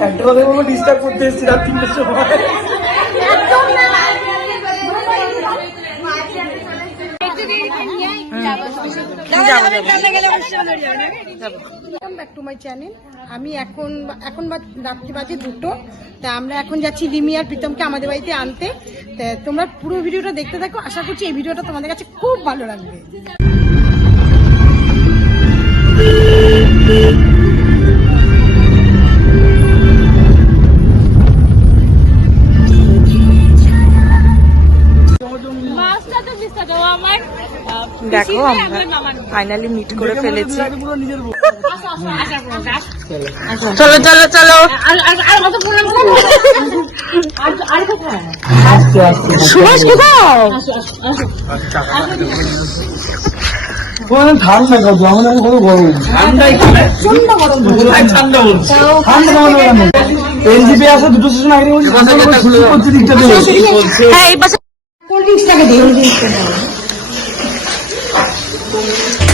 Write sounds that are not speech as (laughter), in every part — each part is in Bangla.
একটা কথা বলব ডিস্টার্ব করতে এসেছি রাত তিনটের সময়। Welcome back to my channel আমি এখন এখন বা- রাত্রি বাজে দুটো। তা আমরা এখন যাচ্ছি রিমি আর প্রীতমকে আমাদের বাড়িতে আনতে। তা তোমরা পুরো ভিডিওটা দেখতে থাকো। আশা করছি এই ভিডিওটা তোমাদের কাছে খুব ভালো লাগবে। দেখো আমরা ফাইনালি মিট করে ফেলেছি। চলো চলো চলো। সুভাষ কোথাও ঠান্ডা এনজিপি আসে দুটো আগে বলছে হ্যাঁ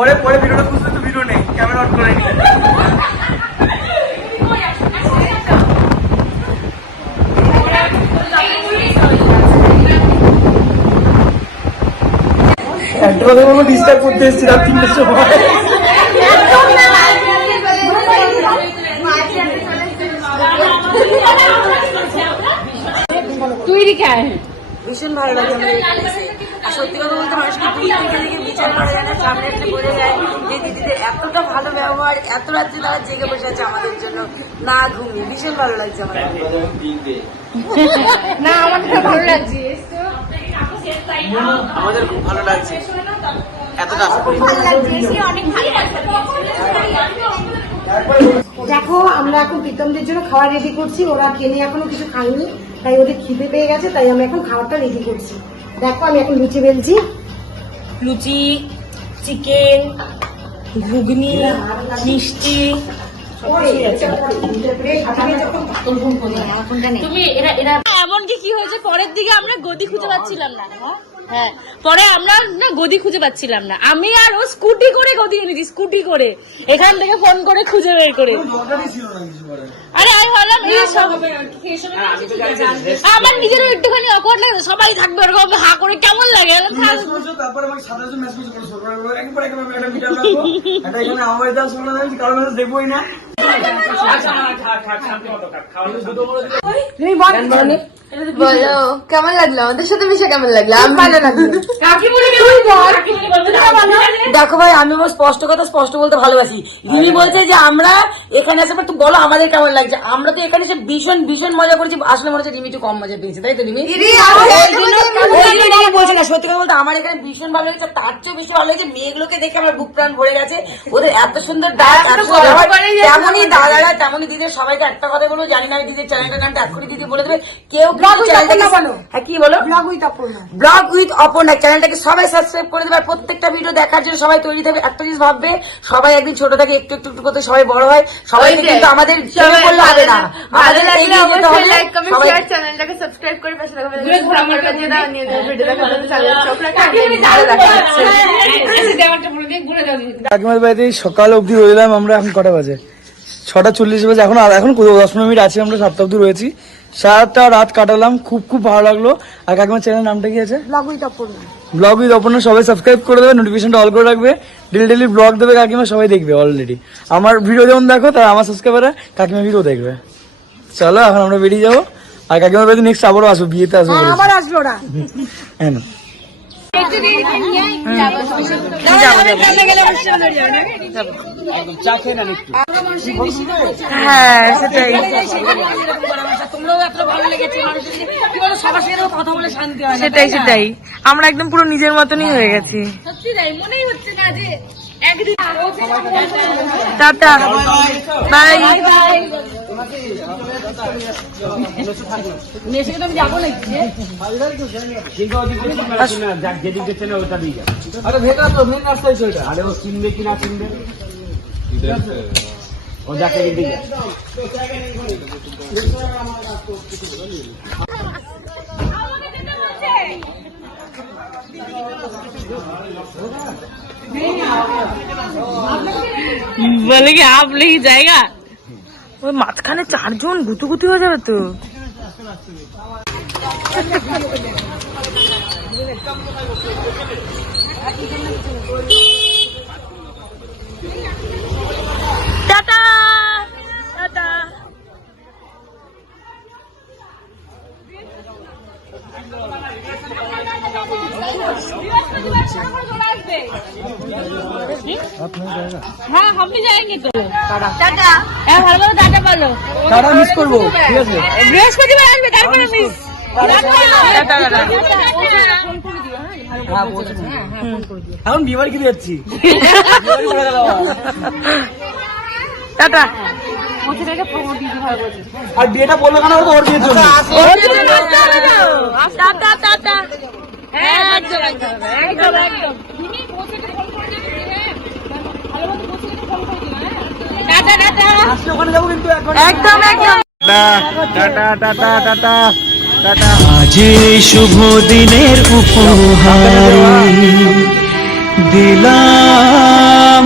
পরে পরে ভিডিওটা বুঝতে তো ভিডিও নেই ক্যামেরা অন করে নি। একটা কথা বলব ডিস্টার্ব করতে এসেছি রাত তিনটের সময়। ভীষণ ভালো লাগে আমাদের সত্যি কথা বলতে মানুষকে দিকে বিচার করা সামনে একটা বোঝা যায় যে দিদিদের এতটা ভালো ব্যবহার এত রাত্রে তারা জেগে বসে আছে আমাদের জন্য। না ঘুমিয়ে ভীষণ ভালো লাগছে আমাদের আমাদের খুব ভালো লাগছে। এতটা আশা করি দেখো আমরা এখন প্রীতমদের জন্য খাবার রেডি করছি। ওরা ট্রেনে এখনও কিছু খায়নি। তাই ওদের খিদে পেয়ে গেছে তাই আমরা এখন খাবারটা রেডি করছি। দেখো আমি এখন লুচি বেলছি। লুচি চিকেন ঘুগনি মিষ্টি। তুমি এরা এরা এমনকি কি হয়েছে পরের দিকে আমরা গদি খুঁজে পাচ্ছিলাম না হ্যাঁ। পরে আমরা না গদি খুঁজে পাচ্ছিলাম না। আমি আর ও স্কুটি করে গদি এনেছি স্কুটি করে। এখান থেকে ফোন করে খুঁজে বের করে। আরে আমি ভাবলাম এই সব আমার নিজেরও একটুখানি অকওয়ার্ড লাগে সবাই থাকবে ওরকম হা করে কেমন লাগে? আমি বললাম, থাক। তারপরে আমাকে সাত মেসেজ করে একবার একবার একটা ভিডিও রাখব। এটা এখানে আমার দাস বলে দেন কারণ মেসেজ না। তুমি বল বলো কেমন লাগল? আমাদের সাথে মিশে কেমন লাগল? আমি ভালো লাগল। দেখো ভাই আমি আমার স্পষ্ট কথা স্পষ্ট বলতে ভালোবাসি। রিমি বলছে যে আমরা এখানে এসে একটু বলো আমাদের কেমন লাগছে। আমরা তো এখানে এসে ভীষণ ভীষণ মজা করেছি। আসলে মনে হচ্ছে রিমি একটু কম মজা পেয়েছে তাই তো রিমি? বলছি না সত্যি কথা বলতে আমার এখানে ভীষণ ভালো লেগেছে তার চেয়েও বেশি ভালো লেগেছে। মেয়েগুলোকে দেখে আমার বুক প্রাণ ভরে গেছে। ওদের এত সুন্দর ডাক ব্যবহার, তেমনই দাদারা তেমনই দিদির সবাই তো একটা কথা বলব জানি না দিদির চ্যানেলটা নামটা এক্ষুনি দিদি বলে দেবে। কেউ হ্যাঁ কি বলো? Blog with Aparna blog with Aparna চ্যানেলটাকে সবাই সাবস্ক্রাইব করে দেবে আর প্রত্যেকটা ভিডিও দেখার জন্য সবাই তৈরি থাকবে। একটা জিনিস ভাববে সবাই একদিন ছোট থেকে একটু একটু একটু করতে সবাই বড় হয় সবাইকে কিন্তু আমাদের ছেড়ে করলে হবে না। আমাদের এগিয়ে যেতে হবে। লাইক কমেন্ট শেয়ার চ্যানেলটাকে সাবস্ক্রাইব করে পাশে থাকা বেল আইকনটা দিয়ে দাও নিয়ে যাও ভিডিওটা ভালো লাগলে চোখ রাখা। ভালো লাগছে। কাকিমার বাড়িতে সকাল অবধি রইলাম আমরা এখন কটা বাজে? ছটা চল্লিশ বাজে এখন এখন দশ পনেরো মিনিট আছে আমরা সাতটা অবধি রয়েছি। সাতটা রাত কাটালাম খুব খুব ভালো লাগল আর কাকিমার চ্যানেল নামটা কি আছে blog with Aparna blog with Aparna সবাই সাবস্ক্রাইব করে দেবে নোটিফিকেশনটা অল করে রাখবে ডেলি ডেলি ব্লগ দেবে কাকিমা সবাই দেখবে অলরেডি আমার ভিডিও যেমন দেখো তার আমার সাবস্ক্রাইবাররা কাকিমা ভিডিও দেখবে চলো এখন আমরা বেরিয়ে যাব আর কাকিমার বাড়িতে নেক্সট আবারও আসব বিয়েতে আসব হ্যাঁ। আবার হ্যাঁ না। হ্যাঁ হয় না সেটাই সেটাই। আমরা একদম পুরো নিজের মতনই হয়ে গেছি। সত্যি তাই মনেই হচ্ছে না টাটা। বাই মেসে তো আমি যাব? আরে ভেতরে তো মেন রাস্তায় চলটা আরে ও চিনবে কি না চিনবে ও যাকে দিকে বলে কি আপ লেগে জায়গা ওই মাঝখানে চারজন গুতু গুতু হয়ে যাবে তো টাটা টাটা এখন বিবার কি (laughs) যাচ্ছি। টাটা। আর বিয়েটা বলল কেন? ওর বিয়ের জন্য। একদম একদম একদম আজ এই শুভ দিনের উপহার। দিলাম